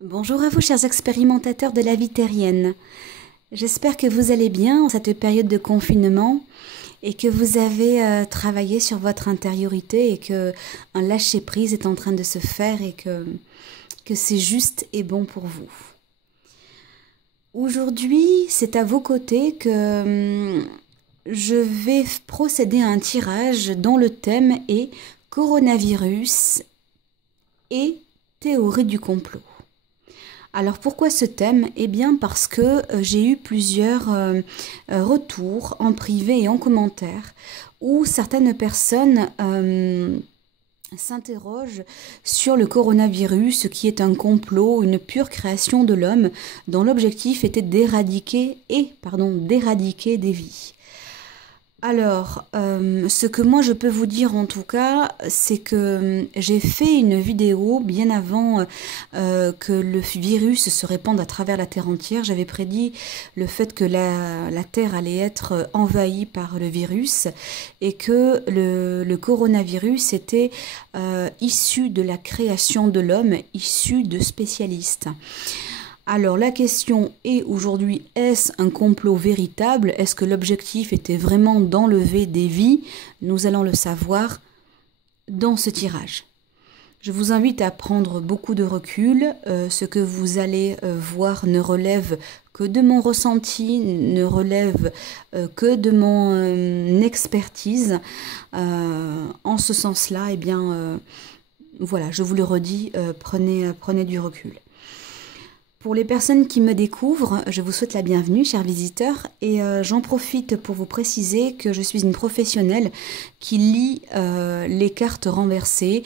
Bonjour à vous, chers expérimentateurs de la vie terrienne. J'espère que vous allez bien en cette période de confinement et que vous avez travaillé sur votre intériorité et que un lâcher-prise est en train de se faire et que c'est juste et bon pour vous. Aujourd'hui, c'est à vos côtés que je vais procéder à un tirage dont le thème est coronavirus et théorie du complot. Alors pourquoi ce thème? Eh bien parce que j'ai eu plusieurs retours en privé et en commentaire où certaines personnes s'interrogent sur le coronavirus qui est un complot, une pure création de l'homme dont l'objectif était d'éradiquer des vies. Alors, ce que moi je peux vous dire en tout cas, c'est que j'ai fait une vidéo bien avant que le virus se répande à travers la Terre entière. J'avais prédit le fait que la Terre allait être envahie par le virus et que le coronavirus était issu de la création de l'homme, issu de spécialistes. Alors la question est aujourd'hui, est-ce un complot véritable? Est-ce que l'objectif était vraiment d'enlever des vies? Nous allons le savoir dans ce tirage. Je vous invite à prendre beaucoup de recul. Ce que vous allez voir ne relève que de mon ressenti, ne relève que de mon expertise. En ce sens-là, eh bien, voilà, je vous le redis, prenez du recul. Pour les personnes qui me découvrent, je vous souhaite la bienvenue, chers visiteurs, et j'en profite pour vous préciser que je suis une professionnelle qui lit les cartes renversées,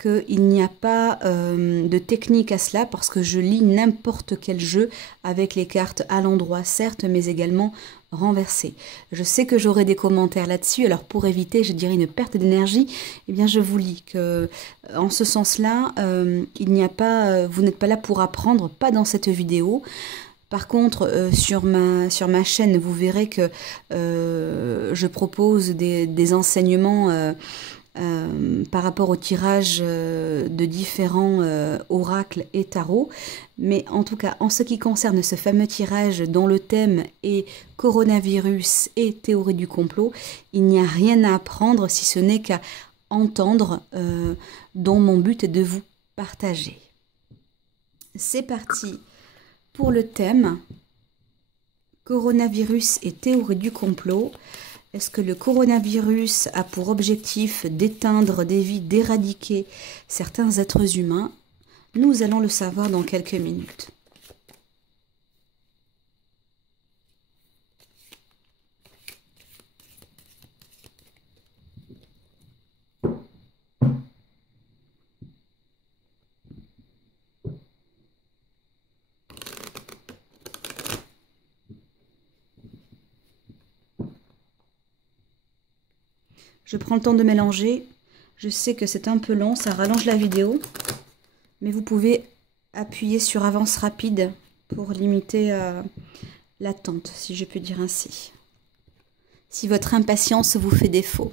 qu'il n'y a pas de technique à cela parce que je lis n'importe quel jeu avec les cartes à l'endroit, certes, mais également renversées. Je sais que j'aurai des commentaires là-dessus, alors pour éviter, je dirais, une perte d'énergie, eh bien je vous lis que, en ce sens-là, il n'y a pas, vous n'êtes pas là pour apprendre, pas dans cette vidéo. Par contre, sur ma chaîne, vous verrez que je propose des enseignements par rapport au tirage de différents oracles et tarots. Mais en tout cas, en ce qui concerne ce fameux tirage dont le thème est coronavirus et théorie du complot, il n'y a rien à apprendre si ce n'est qu'à entendre, dont mon but est de vous partager. C'est parti pour le thème coronavirus et théorie du complot. Est-ce que le coronavirus a pour objectif d'éteindre des vies, d'éradiquer certains êtres humains? Nous allons le savoir dans quelques minutes. Je prends le temps de mélanger. Je sais que c'est un peu long, ça rallonge la vidéo. Mais vous pouvez appuyer sur avance rapide pour limiter l'attente, si je puis dire ainsi. Si votre impatience vous fait défaut.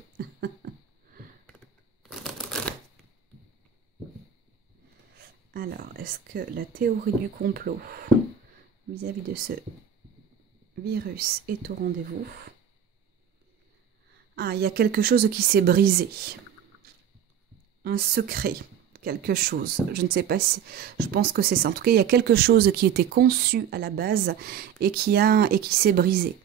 Alors, est-ce que la théorie du complot vis-à-vis de ce virus est au rendez-vous? Ah, il y a quelque chose qui s'est brisé. Un secret, quelque chose. Je ne sais pas si... Je pense que c'est ça. En tout cas, il y a quelque chose qui était conçu à la base et qui s'est brisé.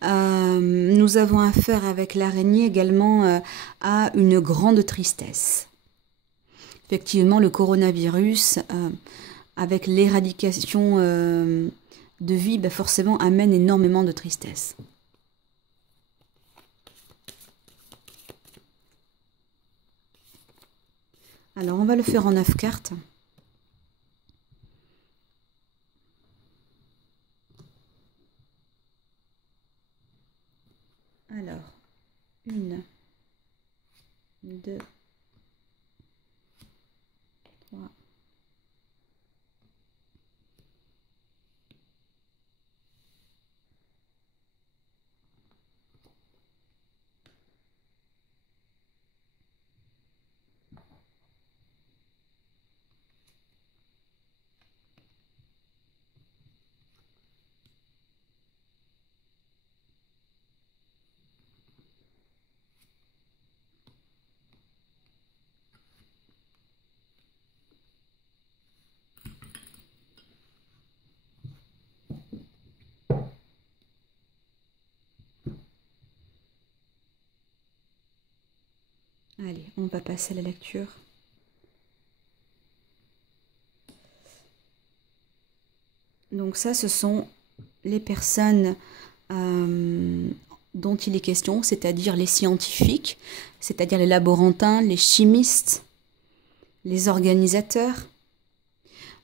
Nous avons affaire avec l'araignée également à une grande tristesse. Effectivement, le coronavirus, avec l'éradication de vie, ben forcément amène énormément de tristesse. Alors, on va le faire en 9 cartes. Alors, 1, 2, 3, Allez, on va passer à la lecture. Donc ça, ce sont les personnes dont il est question, c'est-à-dire les scientifiques, c'est-à-dire les laborantins, les chimistes, les organisateurs.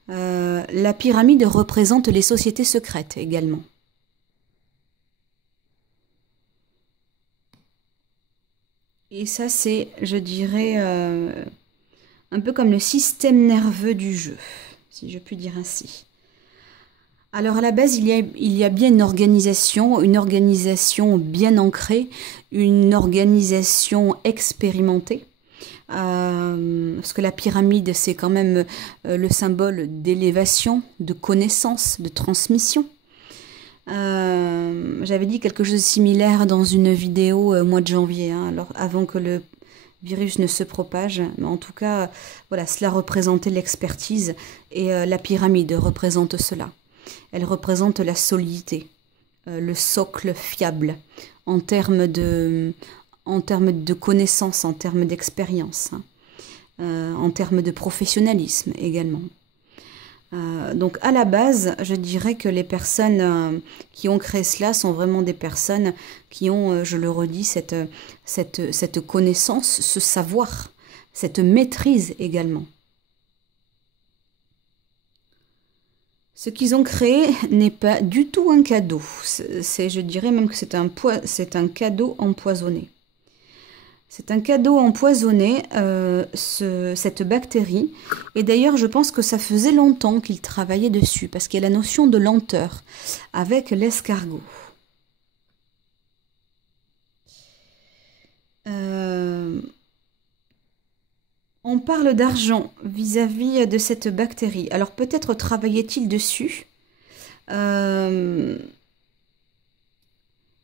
La pyramide représente les sociétés secrètes également. Et ça, c'est, je dirais, un peu comme le système nerveux du jeu, si je puis dire ainsi. Alors à la base, il y a bien une organisation bien ancrée, une organisation expérimentée. Parce que la pyramide, c'est quand même le symbole d'élévation, de connaissance, de transmission. J'avais dit quelque chose de similaire dans une vidéo au mois de janvier, hein, alors avant que le virus ne se propage. Mais en tout cas, voilà, cela représentait l'expertise et la pyramide représente cela. Elle représente la solidité, le socle fiable en termes de connaissances, en termes d'expérience, hein, en termes de professionnalisme également. Donc à la base, je dirais que les personnes qui ont créé cela sont vraiment des personnes qui ont, je le redis, cette connaissance, ce savoir, cette maîtrise également. Ce qu'ils ont créé n'est pas du tout un cadeau. Je dirais même que c'est un cadeau empoisonné. C'est un cadeau empoisonné, cette bactérie. Et d'ailleurs, je pense que ça faisait longtemps qu'ils travaillaient dessus, parce qu'il y a la notion de lenteur avec l'escargot. On parle d'argent vis-à-vis de cette bactérie. Alors peut-être travaillait-il dessus.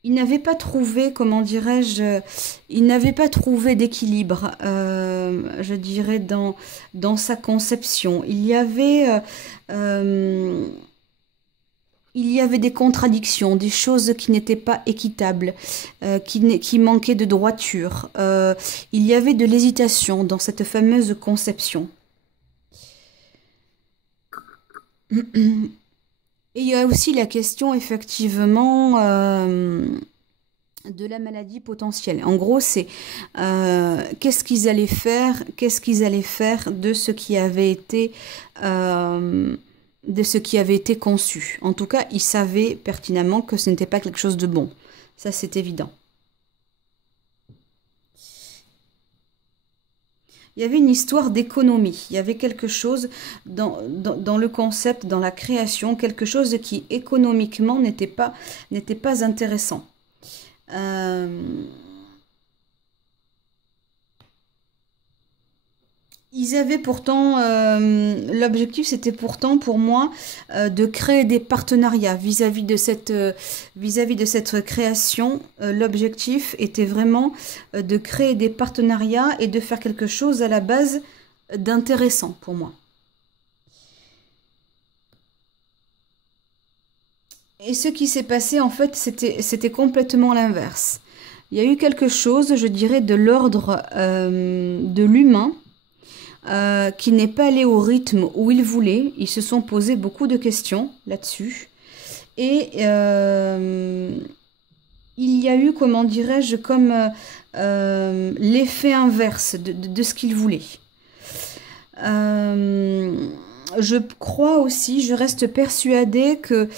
Il n'avait pas trouvé, comment dirais-je, il n'avait pas trouvé d'équilibre, je dirais, dans sa conception. Il y avait des contradictions, des choses qui n'étaient pas équitables, qui manquaient de droiture. Il y avait de l'hésitation dans cette fameuse conception. Et il y a aussi la question, effectivement, de la maladie potentielle. En gros, c'est qu'est-ce qu'ils allaient faire de ce qui avait été conçu. En tout cas, ils savaient pertinemment que ce n'était pas quelque chose de bon. Ça, c'est évident. Il y avait une histoire d'économie, il y avait quelque chose dans le concept, dans la création, quelque chose qui économiquement n'était pas intéressant. Ils avaient pourtant, l'objectif c'était pourtant pour moi de créer des partenariats vis-à-vis de cette création. L'objectif était vraiment de créer des partenariats et de faire quelque chose à la base d'intéressant pour moi. Et ce qui s'est passé en fait c'était complètement l'inverse. Il y a eu quelque chose, je dirais, de l'ordre de l'humain. Qui n'est pas allé au rythme où ils voulaient. Ils se sont posé beaucoup de questions là-dessus. Et il y a eu, comment dirais-je, comme l'effet inverse de ce qu'ils voulaient. Je crois aussi, je reste persuadée que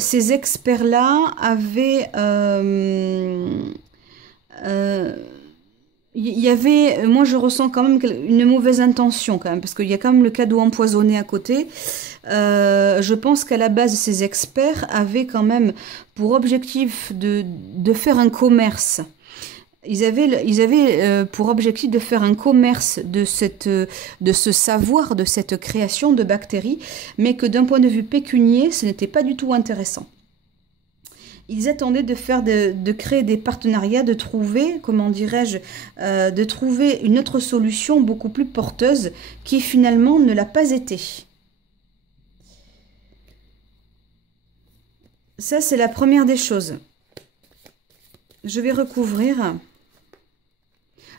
ces experts-là avaient... il y avait, moi je ressens quand même une mauvaise intention quand même, parce qu'il y a quand même le cadeau empoisonné à côté. Je pense qu'à la base, ces experts avaient quand même pour objectif de faire un commerce. Ils avaient pour objectif de faire un commerce de ce savoir, de cette création de bactéries, mais que d'un point de vue pécunier, ce n'était pas du tout intéressant. Ils attendaient de créer des partenariats, de trouver, comment dirais-je, de trouver une autre solution beaucoup plus porteuse qui finalement ne l'a pas été. Ça, c'est la première des choses. Je vais recouvrir.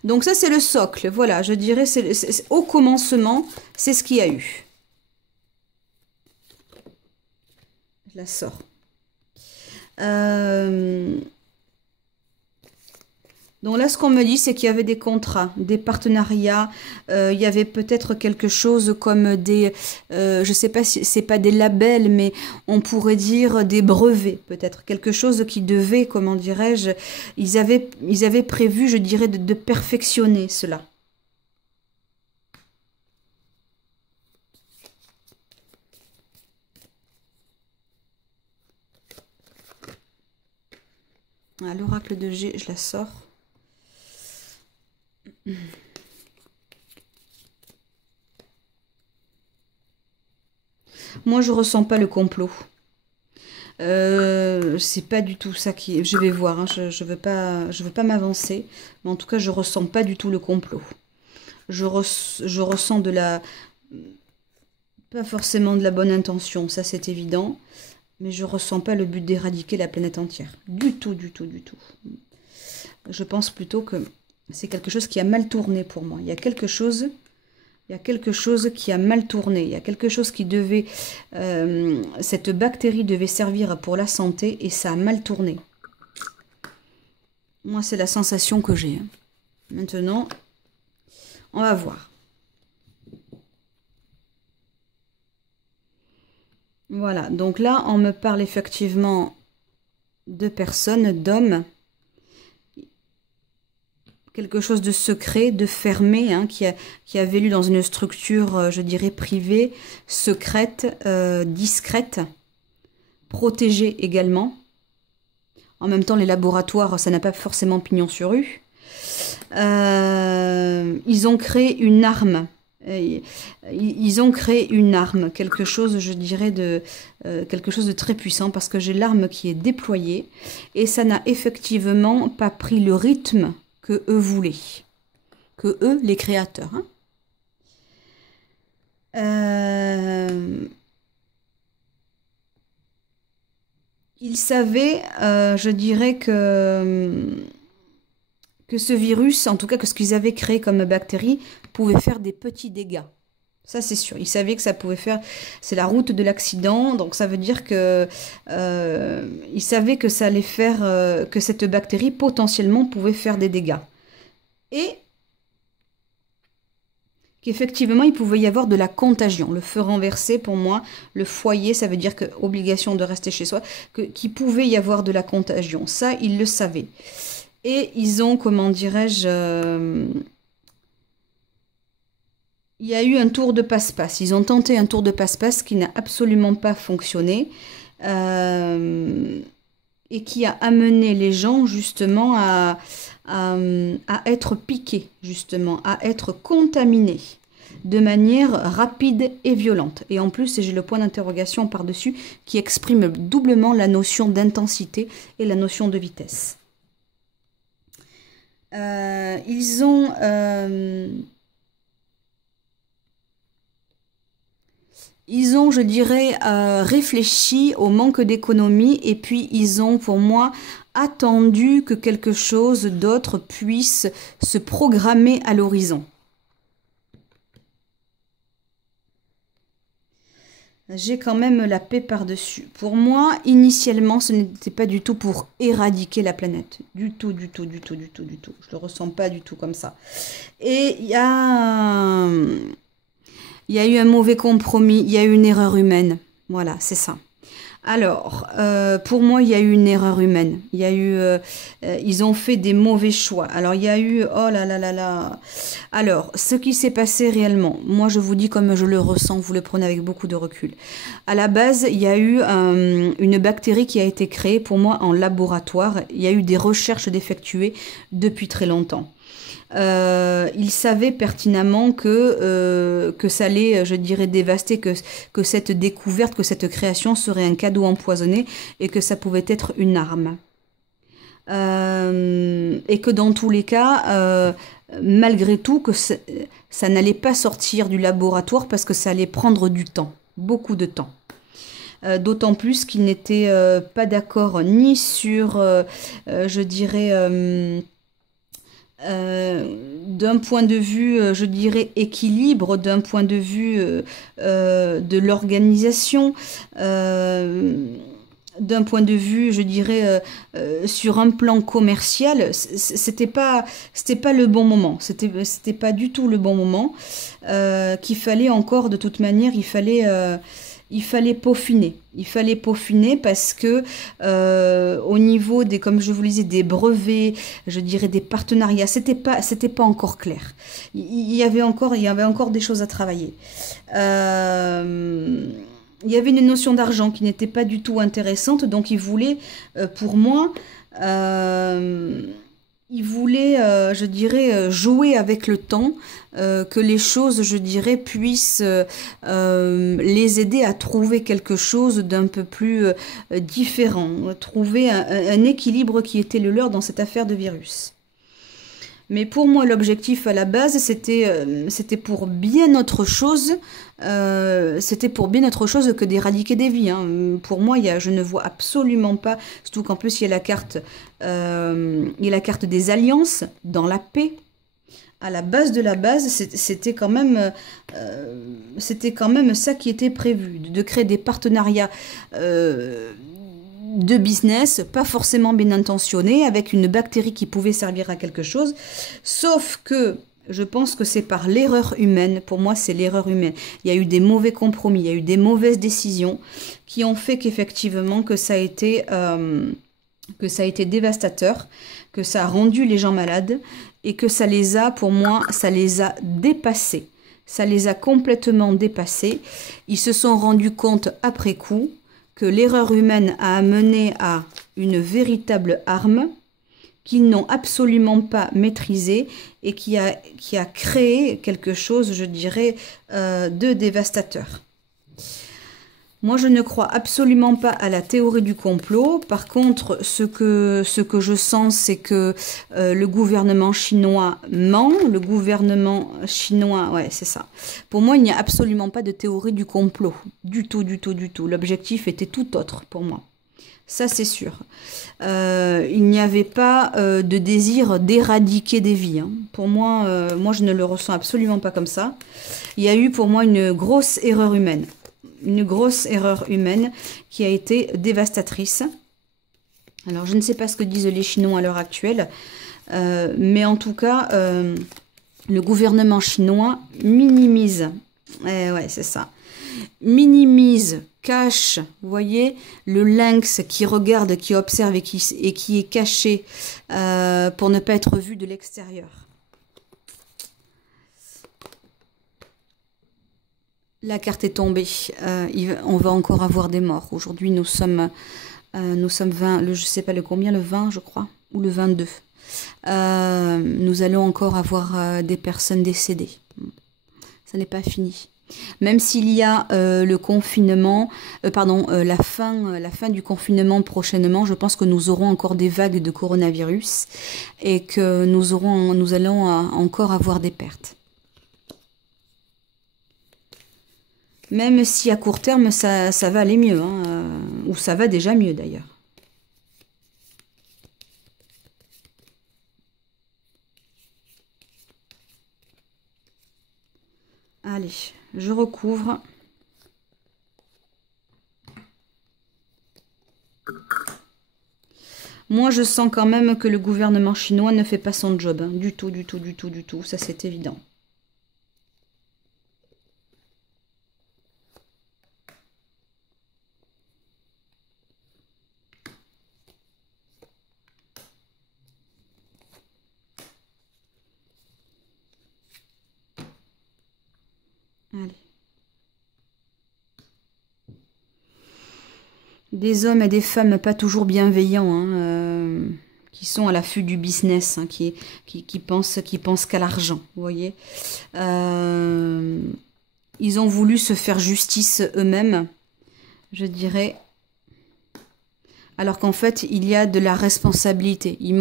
Donc ça, c'est le socle. Voilà, je dirais, au commencement, c'est ce qu'il y a eu. Je la sors. Donc là, ce qu'on me dit, c'est qu'il y avait des contrats, des partenariats. Il y avait peut-être quelque chose comme des, je sais pas si c'est pas des labels, mais on pourrait dire des brevets, peut-être quelque chose qui devait, comment dirais-je, ils avaient prévu, je dirais, de perfectionner cela. Ah, l'oracle de G, je la sors. Moi, je ressens pas le complot. C'est pas du tout ça qui. Je vais voir. Hein, je veux pas m'avancer, mais en tout cas, je ressens pas du tout le complot. Je ressens de la, pas forcément de la bonne intention, ça c'est évident, mais je ressens pas le but d'éradiquer la planète entière. Du tout, du tout, du tout. Je pense plutôt que c'est quelque chose qui a mal tourné pour moi. Il y a quelque chose qui a mal tourné. Il y a quelque chose qui devait... cette bactérie devait servir pour la santé et ça a mal tourné. Moi, c'est la sensation que j'ai. Maintenant, on va voir. Voilà, donc là, on me parle effectivement de personnes, d'hommes. Quelque chose de secret, de fermé, hein, qui avait lu dans une structure, je dirais, privée, secrète, discrète, protégée également. En même temps, les laboratoires, ça n'a pas forcément pignon sur rue. Ils ont créé une arme. Ils ont créé une arme, quelque chose, je dirais, quelque chose de très puissant, parce que j'ai l'arme qui est déployée, et ça n'a effectivement pas pris le rythme que eux voulaient, que eux, les créateurs. Hein. Ils savaient, je dirais que ce virus, en tout cas que ce qu'ils avaient créé comme bactérie, pouvait faire des petits dégâts. Ça, c'est sûr. Ils savaient que ça pouvait faire... C'est la route de l'accident, donc ça veut dire que... ils savaient que ça allait faire... que cette bactérie, potentiellement, pouvait faire des dégâts. Et qu'effectivement, il pouvait y avoir de la contagion. Le feu renversé, pour moi, le foyer, ça veut dire que obligation de rester chez soi, qu'il pouvait y avoir de la contagion. Ça, ils le savaient. Et ils ont, comment dirais-je... il y a eu un tour de passe-passe. Ils ont tenté un tour de passe-passe qui n'a absolument pas fonctionné et qui a amené les gens justement à être piqués, justement, à être contaminés de manière rapide et violente. Et en plus, j'ai le point d'interrogation par-dessus qui exprime doublement la notion d'intensité et la notion de vitesse. Ils ont... ils ont, je dirais, réfléchi au manque d'économie et puis ils ont, pour moi, attendu que quelque chose d'autre puisse se programmer à l'horizon. J'ai quand même la paix par-dessus. Pour moi, initialement, ce n'était pas du tout pour éradiquer la planète. Du tout, du tout, du tout, du tout, du tout. Je ne le ressens pas du tout comme ça. Et il y a eu un mauvais compromis, il y a eu une erreur humaine. Voilà, c'est ça. Alors, pour moi, il y a eu une erreur humaine. Il y a eu, ils ont fait des mauvais choix. Alors, il y a eu, oh là là là là. Alors, ce qui s'est passé réellement, moi, je vous dis comme je le ressens, vous le prenez avec beaucoup de recul. À la base, il y a eu une bactérie qui a été créée pour moi en laboratoire. Il y a eu des recherches d'effectuer depuis très longtemps. Il savait pertinemment que ça allait, je dirais, dévaster, que cette découverte, que cette création serait un cadeau empoisonné et que ça pouvait être une arme. Et que dans tous les cas, malgré tout, que ça n'allait pas sortir du laboratoire parce que ça allait prendre du temps, beaucoup de temps. D'autant plus qu'ils n'étaient pas d'accord ni sur, je dirais... d'un point de vue, je dirais, équilibre, d'un point de vue de l'organisation, d'un point de vue, je dirais, sur un plan commercial, c'était pas le bon moment. C'était pas du tout le bon moment. Qu'il fallait encore, de toute manière, il fallait peaufiner. Il fallait peaufiner parce que au niveau des, comme je vous le disais, des brevets, je dirais des partenariats, c'était pas encore clair. Il y avait encore des choses à travailler. Il y avait une notion d'argent qui n'était pas du tout intéressante, donc il voulait, pour moi, euh, il voulait, je dirais, jouer avec le temps, que les choses, je dirais, puissent les aider à trouver quelque chose d'un peu plus différent, trouver un équilibre qui était le leur dans cette affaire de virus. Mais pour moi, l'objectif à la base, c'était pour bien autre chose. C'était pour bien autre chose que d'éradiquer des vies, hein. Pour moi, je ne vois absolument pas, surtout qu'en plus il y a la carte des alliances dans la paix. À la base de la base, c'était quand même ça qui était prévu, de créer des partenariats. De business, pas forcément bien intentionné, avec une bactérie qui pouvait servir à quelque chose, sauf que je pense que c'est par l'erreur humaine, pour moi c'est l'erreur humaine. Il y a eu des mauvais compromis, il y a eu des mauvaises décisions qui ont fait qu'effectivement que ça a été dévastateur, que ça a rendu les gens malades et que ça les a, pour moi, ça les a dépassés. Ça les a complètement dépassés. Ils se sont rendus compte après coup que l'erreur humaine a amené à une véritable arme qu'ils n'ont absolument pas maîtrisée et qui a créé quelque chose, je dirais, de dévastateur. Moi, je ne crois absolument pas à la théorie du complot. Par contre, ce que je sens, c'est que le gouvernement chinois ment. Le gouvernement chinois, ouais, c'est ça. Pour moi, il n'y a absolument pas de théorie du complot. Du tout, du tout, du tout. L'objectif était tout autre pour moi. Ça, c'est sûr. Il n'y avait pas de désir d'éradiquer des vies, hein. Pour moi, je ne le ressens absolument pas comme ça. Il y a eu pour moi une grosse erreur humaine. Une grosse erreur humaine qui a été dévastatrice. Alors, je ne sais pas ce que disent les Chinois à l'heure actuelle, mais en tout cas, le gouvernement chinois minimise, ouais, c'est ça, minimise, cache, vous voyez, le lynx qui regarde, qui observe et qui est caché pour ne pas être vu de l'extérieur. La carte est tombée. On va encore avoir des morts. Aujourd'hui, nous sommes 20, je sais pas le combien, le 20, je crois, ou le 22. Nous allons encore avoir des personnes décédées. Ça n'est pas fini. Même s'il y a le confinement, la fin du confinement prochainement, je pense que nous aurons encore des vagues de coronavirus et que nous allons encore avoir des pertes. Même si à court terme, ça va aller mieux, hein, ou ça va déjà mieux d'ailleurs. Allez, je recouvre. Moi, je sens quand même que le gouvernement chinois ne fait pas son job, hein, du tout, du tout, du tout, du tout, ça c'est évident. Allez. Des hommes et des femmes pas toujours bienveillants, hein, qui sont à l'affût du business, hein, qui pensent qu'à l'argent, vous voyez. Ils ont voulu se faire justice eux-mêmes, je dirais. Alors qu'en fait, il y a de la responsabilité. Il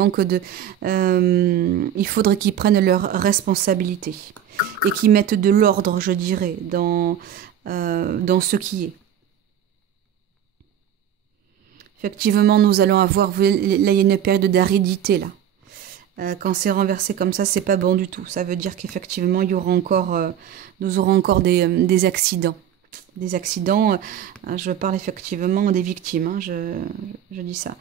faudrait qu'ils prennent leurs responsabilités et qu'ils mettent de l'ordre, je dirais, dans ce qui est. Effectivement, nous allons avoir, là, il y a une période d'aridité, là. Quand c'est renversé comme ça, c'est pas bon du tout. Ça veut dire qu'effectivement, il y aura encore, nous aurons encore des accidents. Des accidents, je parle effectivement des victimes, hein, je dis ça.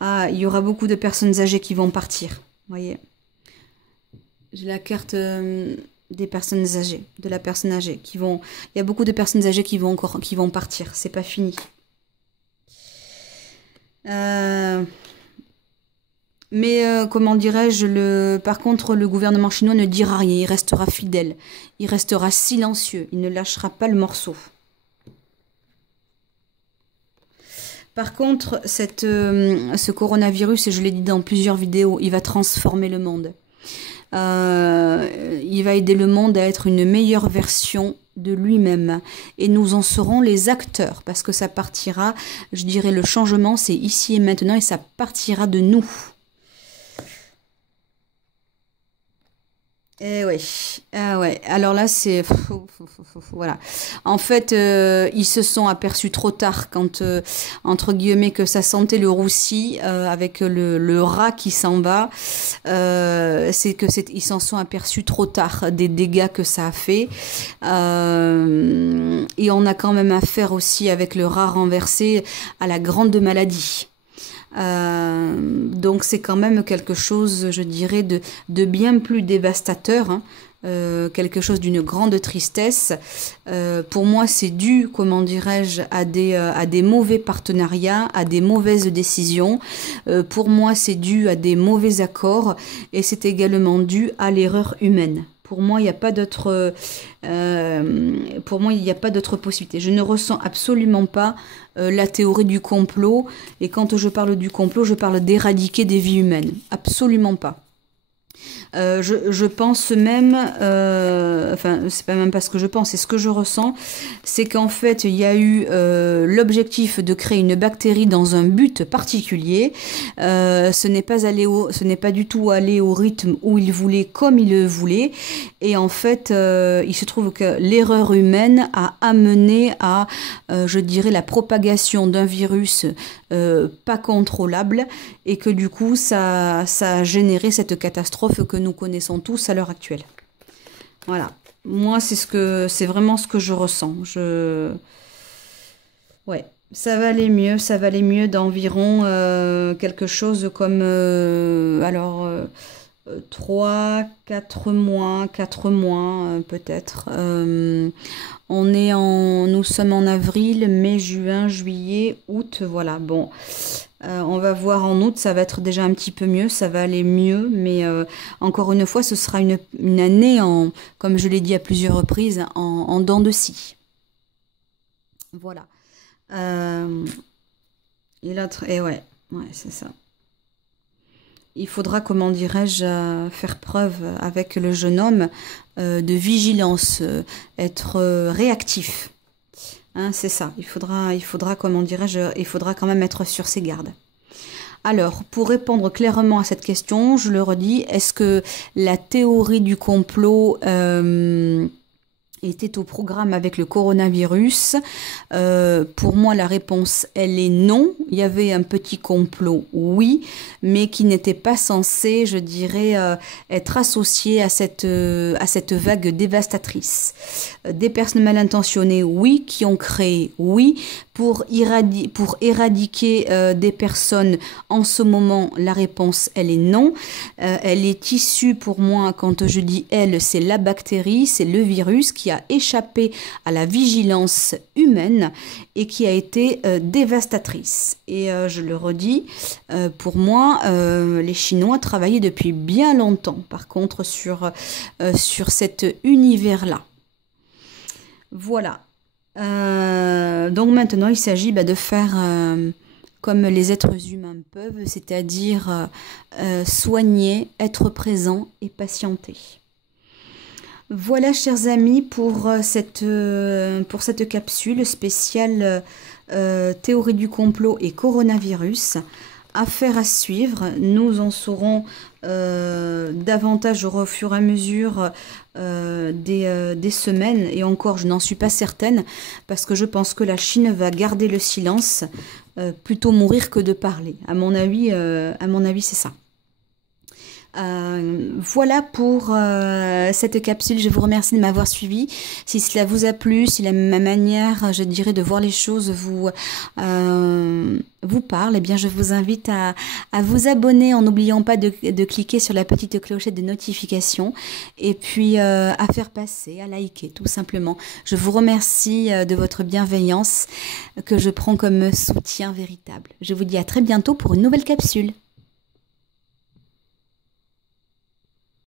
Ah, il y aura beaucoup de personnes âgées qui vont partir. Vous voyez, j'ai la carte des personnes âgées, de la personne âgée qui vont. Il y a beaucoup de personnes âgées qui vont partir. C'est pas fini. Mais comment dirais-je, par contre, le gouvernement chinois ne dira rien. Il restera fidèle. Il restera silencieux. Il ne lâchera pas le morceau. Par contre, ce coronavirus, et je l'ai dit dans plusieurs vidéos, il va transformer le monde. Il va aider le monde à être une meilleure version de lui-même. Et nous en serons les acteurs, parce que ça partira, je dirais, le changement, c'est ici et maintenant, et ça partira de nous. Eh oui, ah ouais. Alors là, c'est voilà. En fait, ils se sont aperçus trop tard quand, entre guillemets, que ça sentait le roussi avec le rat qui s'en va. Ils s'en sont aperçus trop tard des dégâts que ça a fait. Et on a quand même affaire aussi avec le rat renversé à la grande maladie. Donc c'est quand même quelque chose, je dirais, de bien plus dévastateur, hein. Quelque chose d'une grande tristesse. Pour moi, c'est dû, comment dirais-je, à des mauvais partenariats, à des mauvaises décisions. Pour moi, c'est dû à des mauvais accords et c'est également dû à l'erreur humaine. Pour moi, il n'y a pas d'autre. Pour moi, il n'y a pas d'autre possibilité. Je ne ressens absolument pas la théorie du complot. Et quand je parle du complot, je parle d'éradiquer des vies humaines. Absolument pas. Je pense même, enfin c'est pas même pas ce que je pense, c'est ce que je ressens, c'est qu'en fait il y a eu l'objectif de créer une bactérie dans un but particulier. Ce n'est pas du tout allé au rythme où il voulait, comme il le voulait, et en fait il se trouve que l'erreur humaine a amené à, je dirais, la propagation d'un virus pas contrôlable, et que du coup ça a généré cette catastrophe que nous connaissons tous à l'heure actuelle. Voilà, moi c'est vraiment ce que je ressens. Ouais, ça va aller mieux d'environ quelque chose comme 3, 4 mois, peut-être. Nous sommes en avril, mai, juin, juillet, août, voilà. Bon, on va voir en août, ça va être déjà un petit peu mieux, ça va aller mieux, mais encore une fois, ce sera une année, comme je l'ai dit à plusieurs reprises, en dents de scie. Voilà. Et ouais, c'est ça. Il faudra, comment dirais-je, faire preuve avec le jeune homme de vigilance, être réactif. Hein, c'est ça. Il faudra, comment dirais-je, il faudra quand même être sur ses gardes. Alors, pour répondre clairement à cette question, je le redis, est-ce que la théorie du complot était au programme avec le coronavirus? Pour moi, la réponse, elle est non. Il y avait un petit complot, oui, mais qui n'était pas censé, je dirais, être associé à cette vague dévastatrice. Des personnes mal intentionnées, oui, qui ont créé, oui, pour éradiquer des personnes. En ce moment, la réponse, elle est non. Elle est issue, pour moi, quand je dis elle, c'est la bactérie, c'est le virus qui a échappé à la vigilance humaine et qui a été dévastatrice. Et je le redis, pour moi, les Chinois travaillaient depuis bien longtemps, par contre, sur cet univers-là. Voilà. Donc maintenant, il s'agit de faire comme les êtres humains peuvent, c'est-à-dire soigner, être présent et patienter. Voilà, chers amis, pour cette capsule spéciale théorie du complot et coronavirus. Affaire à suivre. Nous en saurons davantage au fur et à mesure des semaines. Et encore, je n'en suis pas certaine, parce que je pense que la Chine va garder le silence, plutôt mourir que de parler. À mon avis, c'est ça. Voilà pour cette capsule. Je vous remercie de m'avoir suivi. Si cela vous a plu, si ma manière, je dirais, de voir les choses vous parle, eh bien, je vous invite à vous abonner en n'oubliant pas de cliquer sur la petite clochette de notification et puis à faire passer, à liker, tout simplement. Je vous remercie de votre bienveillance que je prends comme soutien véritable. Je vous dis à très bientôt pour une nouvelle capsule.